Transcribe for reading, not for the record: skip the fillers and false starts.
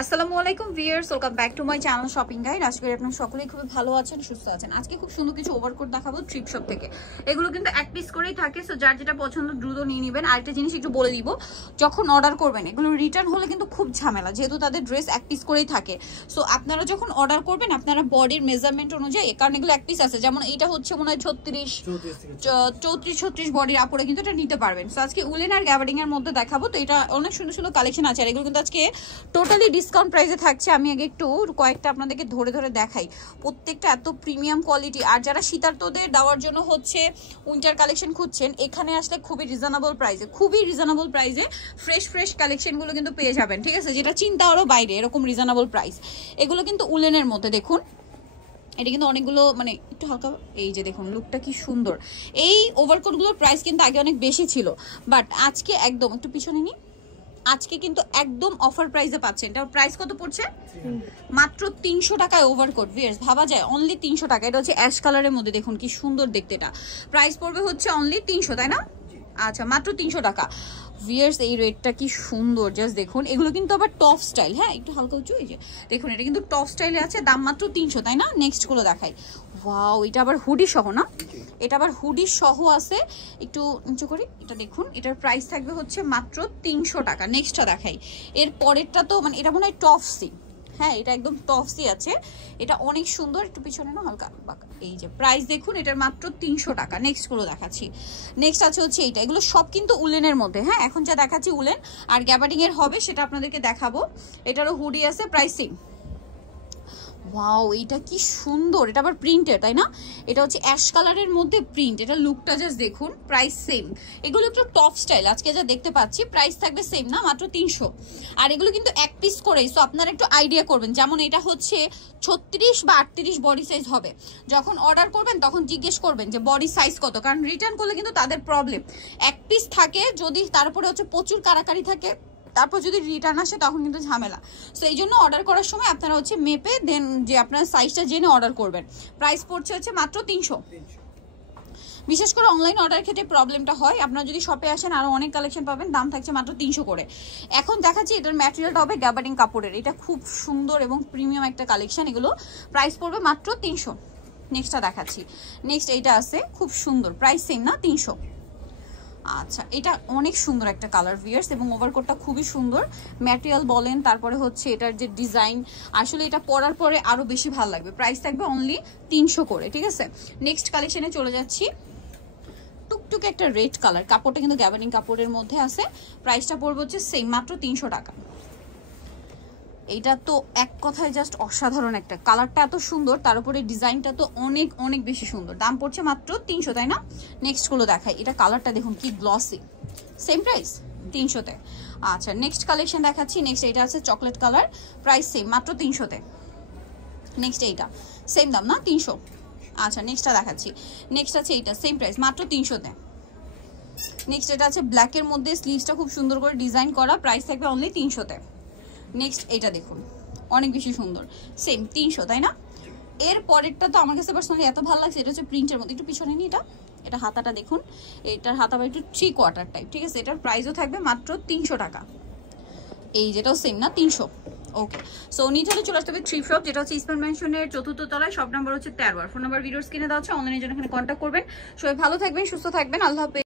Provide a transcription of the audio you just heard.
আসসালামু আলাইকুম viewers, welcome back to my channel shopping guide. আশা করি আপনারা সকলেই খুব ভালো আছেন, সুস্থ আছেন। আজকে খুব সুন্দর কিছু ওভারকোট দেখাবো ট্রিপ শপ থেকে। এগুলো কিন্তু এক পিস করেই থাকে, সো যার যেটা পছন্দ দ্রুত নিয়ে নেবেন। আরেকটা জিনিস একটু বলে দিব, যখন অর্ডার করবেন এগুলো রিটার্ন হলে কিন্তু খুব ঝামেলা, যেহেতু তাদের ড্রেস এক পিস করেই থাকে। সো আপনারা যখন অর্ডার করবেন আপনারা বডির মেজারমেন্ট অনুযায়ী, কারণ এগুলো এক পিস আছে, যেমন এইটা হচ্ছে মনে হয় 34 বডির আপরে কিন্তু এটা নিতে পারবেন। সো আজকে উলেন আর গ্যাবার্ডিং এর মধ্যে দেখাবো। তো এটা অনেক সুন্দর সুন্দর কালেকশন আছে, আর এগুলো কিন্তু আজকে টোটালি ডিসকাউন্ট প্রাইসে থাকছে। আমি আগে একটু কয়েকটা আপনাদেরকে ধরে ধরে দেখাই, প্রত্যেকটা এত প্রিমিয়াম কোয়ালিটি। আর যারা শীতার্তদের দেওয়ার জন্য হচ্ছে উইন্টার কালেকশন খুঁজছেন, এখানে আসলে খুবই রিজনেবল প্রাইসে ফ্রেশ কালেকশনগুলো কিন্তু পেয়ে যাবেন, ঠিক আছে, যেটা চিন্তা আরও বাইরে, এরকম রিজনেবল প্রাইস। এগুলো কিন্তু উলেনের মধ্যে দেখুন, এটা কিন্তু অনেকগুলো মানে একটু হালকা, এই যে দেখুন লুকটা কি সুন্দর। এই ওভারকোটগুলোর প্রাইস কিন্তু আগে অনেক বেশি ছিল, বাট আজকে একদম একটু পিছনে নিই, আজকে কিন্তু একদম অফার প্রাইসে পাচ্ছেন। এটার প্রাইস কত পড়ছে? মাত্র 300 টাকায় ওভারকোট। ভিউয়ার্স ভাবা যায় অনলি 300 টাকা। এটা হচ্ছে অ্যাশ কালারের মধ্যে, দেখুন কি সুন্দর দেখতে। এটা প্রাইস পড়বে হচ্ছে অনলি 300, তাই না? আচ্ছা, মাত্র 300 টাকা। ভিউয়ার্স এই রেটটা কি সুন্দর, জাস্ট দেখুন। এগুলো কিন্তু আবার টপ স্টাইল, হ্যাঁ একটু হালকা উঁচু, এই যে দেখুন এটা কিন্তু টপ স্টাইলে আছে, দাম মাত্র 300, তাই না? নেক্সট গুলো দেখাই। ওয়াও, এটা আবার হুডি সহ না? এটা আবার হুডি সহ আছে, একটু নিচু করি। এটা দেখুন, এটার প্রাইস থাকবে হচ্ছে মাত্র 300 টাকা। নেক্সটটা দেখাই। এর পরেরটা তো মানে এটা মনে হয় টপ সি, হ্যাঁ এটা একদম টপসি আছে, এটা অনেক সুন্দর। একটু পিছনে না হালকা বাঁকা, এই যে প্রাইস দেখুন, এটার মাত্র 300 টাকা। নেক্সট গুলো দেখাচ্ছি। নেক্সট আছে হচ্ছে এইটা, এগুলো সব কিন্তু উলেনের মধ্যে, হ্যাঁ এখন যা দেখাচ্ছি উলেন আর গ্যাবার্ডিং এর হবে সেটা আপনাদেরকে দেখাবো। এটারও হুডি আছে, প্রাইসিং। ওয়াও, এটা কি সুন্দর, এটা আবার প্রিন্টের, তাই না? এটা হচ্ছে অ্যাশ কালারের মধ্যে প্রিন্ট, এটা লুকটা জাস্ট দেখুন। প্রাইস সেম, এগুলো একটু টপ স্টাইল আজকে যা দেখতে পাচ্ছি, প্রাইস থাকবে সেম না, মাত্র 300। আর এগুলো কিন্তু এক পিস করেই, সো আপনারা একটু আইডিয়া করবেন। যেমন এটা হচ্ছে 36 বা 38 বডি সাইজ হবে। যখন অর্ডার করবেন তখন জিজ্ঞেস করবেন যে বডি সাইজ কত, কারণ রিটার্ন করলে কিন্তু তাদের প্রবলেম। এক পিস থাকে যদি, তারপরে হচ্ছে প্রচুর কারাকারি থাকে, তারপর যদি রিটার্ন আসে তখন কিন্তু ঝামেলা। সো এই জন্য অর্ডার করার সময় আপনারা হচ্ছে মেপে দেন যে আপনার সাইজটা জেনে অর্ডার করবেন। প্রাইস পড়ছে হচ্ছে মাত্র 300। বিশেষ করে অনলাইন অর্ডার ক্ষেত্রে প্রবলেমটা হয়, আপনারা যদি শপে আসেন আরও অনেক কালেকশন পাবেন। দাম থাকছে মাত্র 300 করে। এখন দেখাচ্ছি এটার ম্যাটেরিয়ালটা হবে গ্যাবার্ডিং কাপড়ের, এটা খুব সুন্দর এবং প্রিমিয়াম একটা কালেকশন। এগুলো প্রাইস পড়বে মাত্র 300। নেক্সটটা দেখাচ্ছি। নেক্সট এইটা আছে খুব সুন্দর, প্রাইস সেম না, 300। আচ্ছা, এটা অনেক সুন্দর একটা কালার ভিয়ার্স, এবং ওভারকোটটা খুবই সুন্দর। ম্যাটেরিয়াল বলেন, তারপরে হচ্ছে এটার যে ডিজাইন, আসলে এটা পরার পরে আরো বেশি ভালো লাগবে। প্রাইস থাকবে অনলি 300 করে, ঠিক আছে। নেক্সট কালেকশনে চলে যাচ্ছি। টুকটুকে একটা রেড কালার, কাপড়টা কিন্তু গ্যাবার্ডিং কাপড়ের মধ্যে আছে। প্রাইসটা পড়বে হচ্ছে সেম, মাত্র 300 টাকা। এইটা তো এক কথায় জাস্ট অসাধারণ একটা, কালারটা এত সুন্দর, তার উপরে ডিজাইনটা তো অনেক অনেক বেশি সুন্দর। দাম পড়ছে মাত্র 300, তাই না? নেক্সট গুলো দেখাই। এটা কালারটা দেখুন কি গ্লসি, সেম প্রাইস 300-তে। আচ্ছা, নেক্সট কালেকশন দেখাচ্ছি। নেক্সট এটা আছে চকলেট কালার, প্রাইস সেম মাত্র 300-তে। নেক্সট এইটা সেম দাম না, 300। আচ্ছা, নেক্সটটা দেখাচ্ছি। নেক্সট আছে এইটা, সেম প্রাইস মাত্র 300-তে। নেক্সট এটা আছে ব্ল্যাকের মধ্যে, স্লিভসটা খুব সুন্দর করে ডিজাইন করা, প্রাইস থাকবে অনলি 300-তে। নেক্সট এটা দেখুন, অনেক বেশি সুন্দর, সেম 300, তাই না? এর পরেরটা তো আমার কাছে পার্সোনালি এত ভালো লাগছে, এটা হচ্ছে প্রিন্টের মধ্যে। একটু পিছনে নিই, এটা হাতাটা দেখুন, এটার হাতা একটু 3/4 টাইপ, ঠিক আছে। এটার প্রাইসও থাকবে মাত্র 300 টাকা। এই যেটাও সেম না, 300। ওকে, সো নিচে চলে আসতে হবে থ্রিফ্ট শপ, যেটা হচ্ছে ইস্পান ম্যানশনের 4র্থ তলায়, শপ নাম্বার হচ্ছে 13। ফোন নাম্বার ভিডিওস কিনে দেওয়া হচ্ছে, অনলাইনের জন্য এখানে কন্ট্যাক্ট করবেন। সবাই ভালো থাকবেন, সুস্থ থাকবেন, আল্লাহ হাফেজ।